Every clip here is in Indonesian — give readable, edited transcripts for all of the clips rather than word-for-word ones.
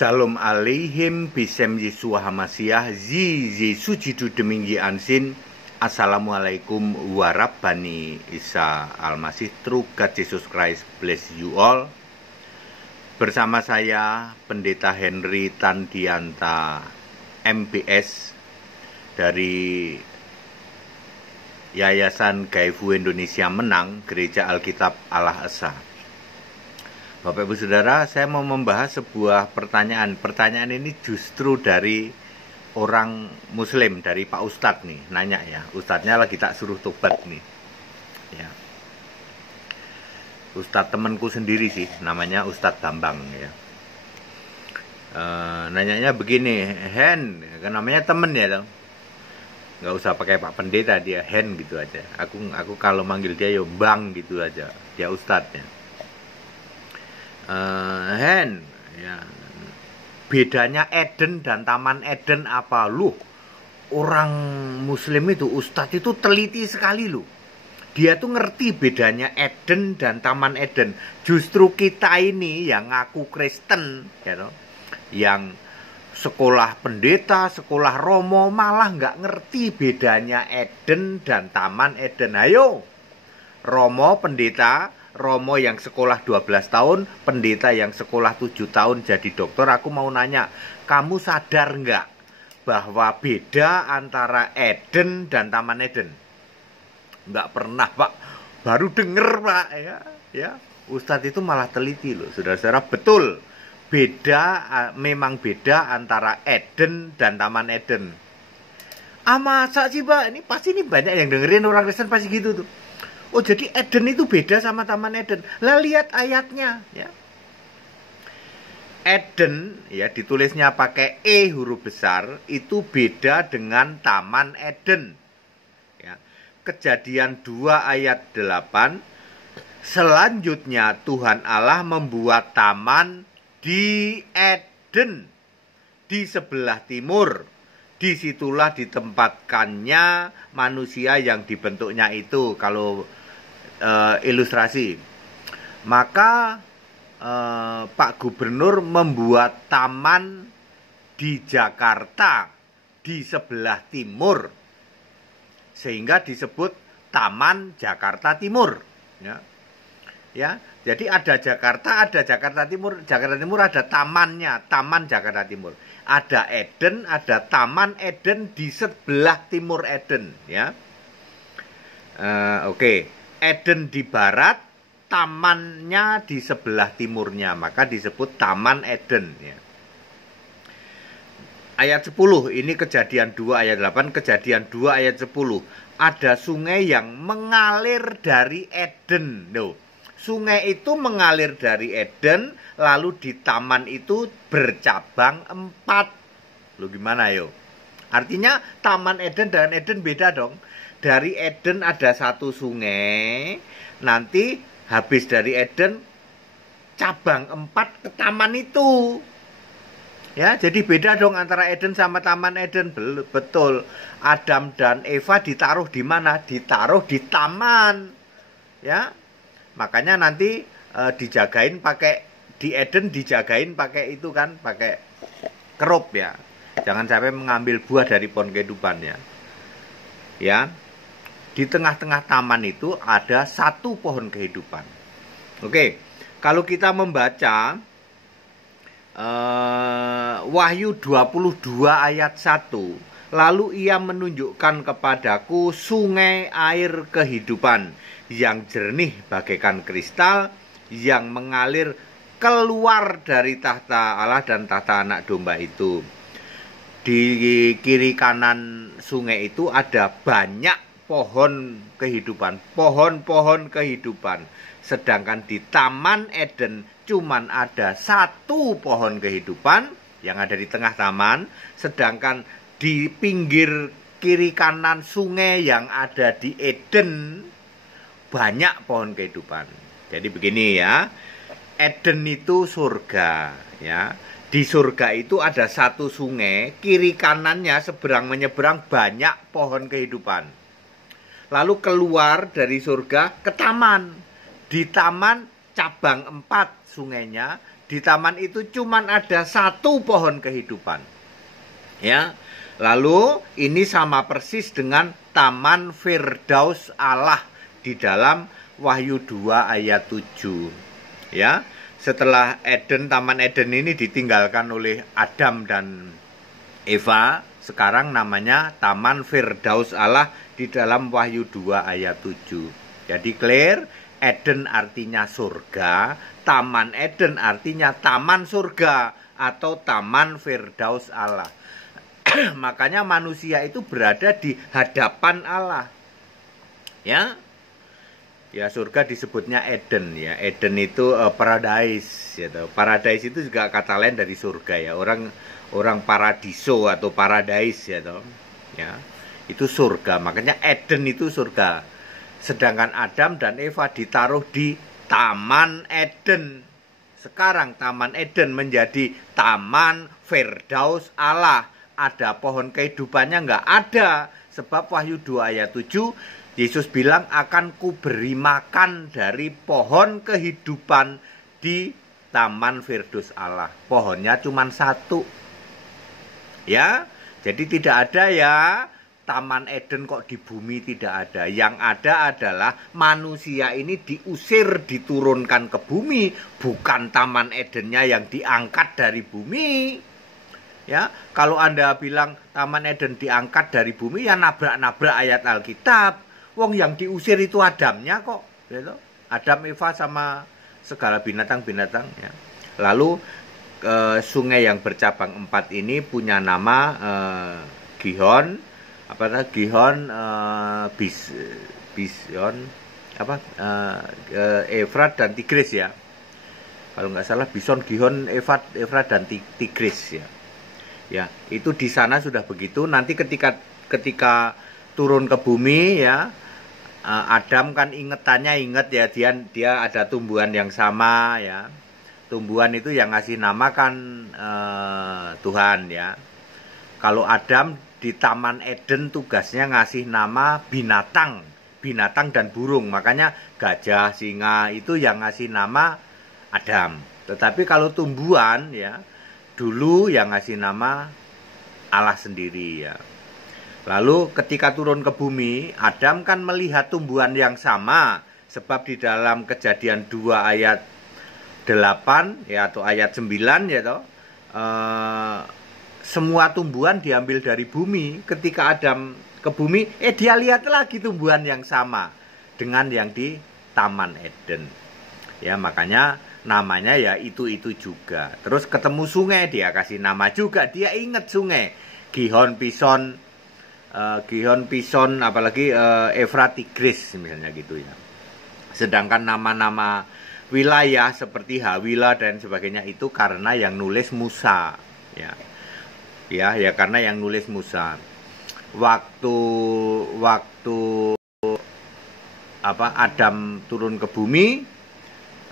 Shalom alaihim bisem Yeshua Hamasiah Yesus jidu deminggi ansin. Assalamualaikum warahmatullahi Isa Almasih. True God Jesus Christ bless you all. Bersama saya Pendeta Henry Tandianta MPS dari Yayasan Gaifu Indonesia Menang Gereja Alkitab Allah Esa. Bapak Ibu Saudara, saya mau membahas sebuah pertanyaan. Pertanyaan ini justru dari orang Muslim, dari Pak Ustadz nih, nanya ya. Ustadznya lagi tak suruh tobat nih. Ya. Ustadz temanku sendiri sih, namanya Ustadz Bambang ya. Nanyanya begini, Hen, kan namanya temen ya dong. Nggak usah pakai Pak Pendeta, dia Hen gitu aja. Aku kalau manggil dia yo Bang gitu aja, dia Ustadznya. Hen, ya. Bedanya Eden dan Taman Eden apa? Lu, orang Muslim itu, Ustadz itu teliti sekali lu. Dia tuh ngerti bedanya Eden dan Taman Eden. Justru kita ini yang ngaku Kristen, ya toh, yang sekolah pendeta, sekolah Romo, malah nggak ngerti bedanya Eden dan Taman Eden. Ayo, Romo pendeta, Romo yang sekolah 12 tahun, pendeta yang sekolah 7 tahun jadi dokter. Aku mau nanya, kamu sadar nggak bahwa beda antara Eden dan Taman Eden? Nggak pernah, Pak. Baru denger, Pak. Ya. Ustadz itu malah teliti loh, saudara-saudara. Betul, beda, memang beda antara Eden dan Taman Eden. Masa sih, Pak? Ini pasti ini banyak yang dengerin orang Kristen pasti gitu tuh. Oh, jadi Eden itu beda sama Taman Eden. Lah lihat ayatnya ya. Eden ya ditulisnya pakai E huruf besar, itu beda dengan Taman Eden. Ya. Kejadian 2 ayat 8. Selanjutnya Tuhan Allah membuat taman di Eden di sebelah timur. Disitulah ditempatkannya manusia yang dibentuknya itu. Kalau ilustrasi, maka Pak Gubernur membuat taman di Jakarta di sebelah timur, sehingga disebut Taman Jakarta Timur. Ya, jadi ada Jakarta Timur. Jakarta Timur ada tamannya, Taman Jakarta Timur. Ada Eden, ada Taman Eden di sebelah timur Eden. Ya, oke. Eden di barat, tamannya di sebelah timurnya, maka disebut Taman Eden ya. Ayat 10, ini Kejadian 2 ayat 8, Kejadian 2 ayat 10. Ada sungai yang mengalir dari Eden. Loh, sungai itu mengalir dari Eden, lalu di taman itu bercabang 4. Loh gimana yo? Artinya Taman Eden dan Eden beda dong. Dari Eden ada satu sungai, nanti habis dari Eden cabang 4 ke taman itu. Ya, jadi beda dong antara Eden sama Taman Eden. Betul. Adam dan Eva ditaruh di mana? Ditaruh di taman. Ya. Makanya nanti dijagain pakai, di Eden dijagain pakai itu kan, pakai kerup ya. Jangan sampai mengambil buah dari pohon kehidupan ya. Ya. Di tengah-tengah taman itu ada satu pohon kehidupan. Oke, kalau kita membaca Wahyu 22 ayat 1, lalu ia menunjukkan kepadaku sungai air kehidupan yang jernih bagaikan kristal, yang mengalir keluar dari tahta Allah dan tahta anak domba itu. Di kiri kanan sungai itu ada banyak pohon kehidupan, pohon-pohon kehidupan. Sedangkan di Taman Eden cuman ada satu pohon kehidupan yang ada di tengah taman. Sedangkan di pinggir kiri kanan sungai yang ada di Eden banyak pohon kehidupan. Jadi begini ya, Eden itu surga ya. Di surga itu ada satu sungai, kiri kanannya seberang menyeberang banyak pohon kehidupan. Lalu keluar dari surga ke taman. Di taman cabang 4 sungainya, di taman itu cuman ada satu pohon kehidupan. Ya. Lalu ini sama persis dengan Taman Firdaus Allah di dalam Wahyu 2 ayat 7. Ya. Setelah Eden, Taman Eden ini ditinggalkan oleh Adam dan Eva, sekarang namanya Taman Firdaus Allah di dalam Wahyu 2 ayat 7. Jadi clear, Eden artinya surga, Taman Eden artinya taman surga atau Taman Firdaus Allah. Makanya manusia itu berada di hadapan Allah. Ya. Ya, surga disebutnya Eden ya. Eden itu paradise gitu. Paradise itu juga kata lain dari surga ya. Orang paradiso atau paradise ya toh. Ya. Itu surga. Makanya Eden itu surga. Sedangkan Adam dan Eva ditaruh di Taman Eden. Sekarang Taman Eden menjadi Taman Firdaus Allah. Ada pohon kehidupannya nggak ada. Sebab Wahyu 2 ayat 7, Yesus bilang akan kuberi makan dari pohon kehidupan di Taman Firdaus Allah. Pohonnya cuma satu. Ya, jadi tidak ada ya Taman Eden kok di bumi, tidak ada. Yang ada adalah manusia ini diusir, diturunkan ke bumi. Bukan Taman Edennya yang diangkat dari bumi. Ya, kalau Anda bilang Taman Eden diangkat dari bumi, ya nabrak-nabrak ayat Alkitab. Wong yang diusir itu Adamnya kok, gitu. Adam, Eva sama segala binatang-binatang. Ya. Lalu sungai yang bercabang 4 ini punya nama Gihon, Gihon, Bison, Efrat dan Tigris ya. Kalau nggak salah Bison, Gihon, Efrat dan Tigris ya. Ya, itu di sana sudah begitu. Nanti ketika turun ke bumi ya, Adam kan inget ya, dia ada tumbuhan yang sama ya. Tumbuhan itu yang ngasih nama kan Tuhan ya. Kalau Adam di Taman Eden tugasnya ngasih nama binatang dan burung. Makanya gajah, singa itu yang ngasih nama Adam. Tetapi kalau tumbuhan ya, dulu yang ngasih nama Allah sendiri ya. Lalu ketika turun ke bumi, Adam kan melihat tumbuhan yang sama. Sebab di dalam Kejadian 2 ayat 8 ya atau ayat 9 ya toh, semua tumbuhan diambil dari bumi. Ketika Adam ke bumi, dia lihat lagi tumbuhan yang sama dengan yang di Taman Eden. Ya, makanya namanya ya itu juga. Terus ketemu sungai, dia kasih nama juga. Dia ingat sungai Gihon, Pison, apalagi Efrat, Tigris misalnya gitu ya. Sedangkan nama-nama wilayah seperti Hawila dan sebagainya itu karena yang nulis Musa ya. Ya karena yang nulis Musa. Waktu Adam turun ke bumi,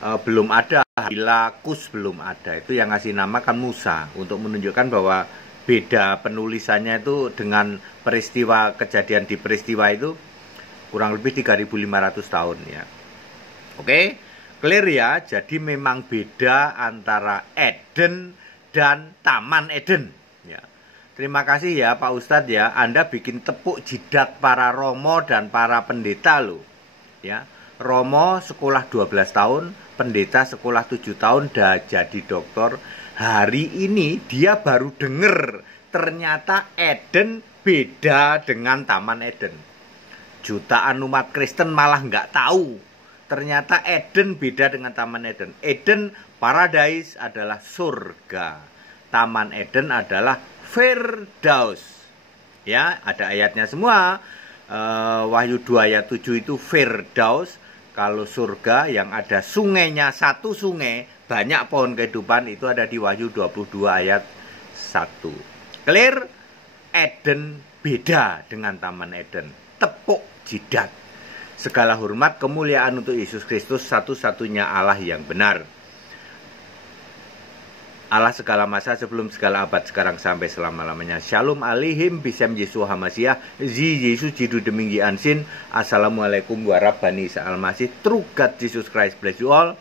belum ada Hawila, Kus belum ada. Itu yang ngasih nama kan Musa, untuk menunjukkan bahwa beda penulisannya itu dengan kejadian di peristiwa itu kurang lebih 3.500 tahun ya. Oke, clear ya. Jadi memang beda antara Eden dan Taman Eden ya. Terima kasih ya Pak Ustadz ya, Anda bikin tepuk jidat para romo dan para pendeta loh ya. Romo sekolah 12 tahun, pendeta sekolah 7 tahun, dah jadi doktor. Hari ini dia baru dengar ternyata Eden beda dengan Taman Eden. Jutaan umat Kristen malah nggak tahu ternyata Eden beda dengan Taman Eden. Eden paradise adalah surga, Taman Eden adalah Firdaus. Ya, ada ayatnya semua. Wahyu 2 ayat 7 itu Firdaus. Kalau surga yang ada sungainya, satu sungai, banyak pohon kehidupan, itu ada di Wahyu 22 ayat 1. Clear? Eden beda dengan Taman Eden. Tepuk jidat. Segala hormat kemuliaan untuk Yesus Kristus, satu-satunya Allah yang benar. Allah segala masa, sebelum segala abad, sekarang sampai selama-lamanya. Shalom alaihim bisam Yesus Hamasiah. Zi Yesus jidu deminggi ansin. Assalamualaikum warahmatullahi wabarakatuh. True God Jesus Christ bless you all.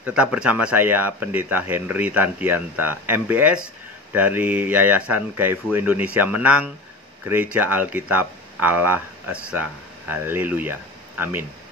Tetap bersama saya Pendeta Henry Tandianta, MBS dari Yayasan Gaifu Indonesia Menang, Gereja Alkitab Allah Esa. Haleluya. Amin.